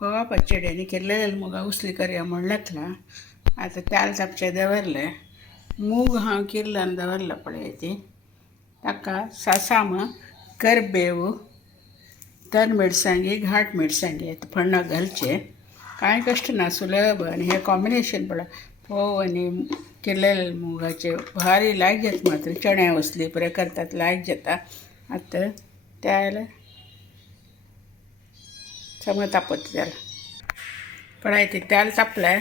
Pova पच्चडी आनी केल्लेले मुगा उसली करया म्हणल्यातला आता त्याल चापचे दवरले मूग हांव किर्लन दवरला पळय ती ताका सासाम करबेव तन मिरसांगी घाट मिरसांगी फण्णाक घालचे कांय कश्ट ना सुलभ आनी हे कॉम्बिनेशन पळय फोव आनी केल्लेले मुगाचे भारी लायक जाता मात्र चण्या वसली पुरे करतात लायक जाता आतां त्याला समज तापत त्याला पळय ते तेल तापलें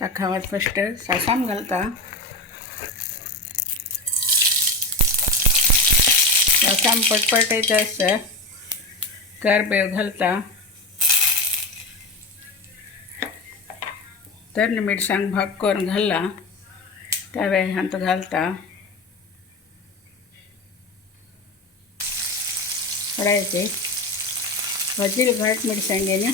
ताका हांव फस्ट सासाम घालता सासाम पटपटयता आसता करबेव घालता तर्ण मिरसांग भाग करून घालला त्या वेळी हांव तो घालता पळय ते भाजील घाट मिरसांगेनी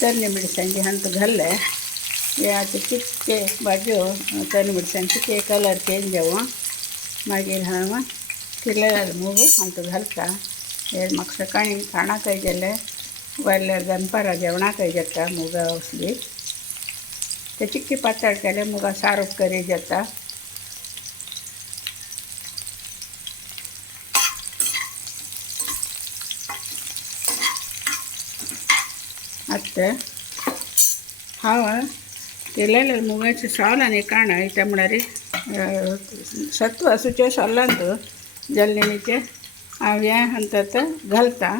तर्ण मिरसांगी हांव तो घाल्ले हे आतां चिक्के भाजयो तर्ण मिरसांग चिक्के कलर चेंज जावं मागीर हांव किल्लेले मूग हांव तो घालता हे म्हाका सकाळीं खाणाकय गेले वारल्यार दनपारां जेवणाकय जाता मुगा उसली ते चिक्की पातळ केले मुगा सारूप करी जाता आतां हांव केल्लेले मुगाचे साल आनी कांणा त्या म्हणल्यार सत्व आसूचे सोलांत जल्लेनीचे हांव हें अंतत घालता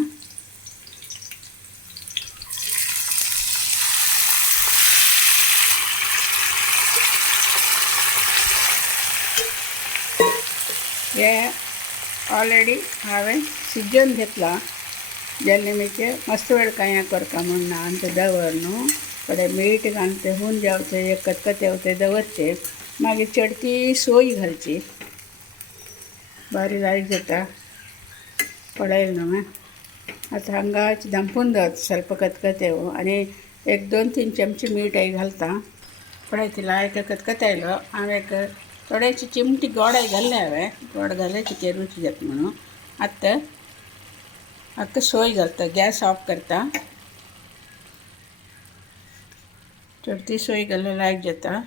हे ऑलरेडी हांवें शिजोवन घेतला जल्लेमीचे मस्त वेळ कांय करता म्हणना आनी ते दवर न्हू थोडें मीठ घालून ते होऊन जावचे एक खतखते दवरचे मागीर चडकी सोय घालची बारी लायक जाता पळयल न्हू आतां हांगा धांपून दवरता ಸ್ವಲ್ಪ खतखतेव आनी एक 2-3 चमचे मीठय घालता पळय ती लायक खतखतेलो हांव एक थोडेशी चिमटी गोडाय घाल्ले हांवें गोड घाल्याची ते रुची जाता म्हणून आतां हाका सोय घालता गॅस ऑफ करता चडती सोय घालून लायक जाता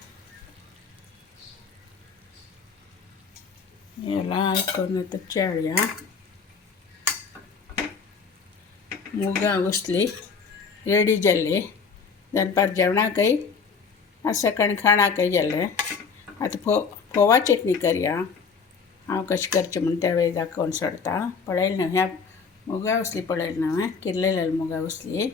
लायक करून आतां चेळया मुगा उसली रेडी जाल्ली दनपार जेवणाकय आज सकाळीं खाणाकय जालें आतां फोवा चटणी करया हांव कशें करचें म्हण त्या वेळी दाखोवन सोडता पळयलें न्हू ह्या मुगा उसली पळयलें न्हू किल्लेले मुगा उसली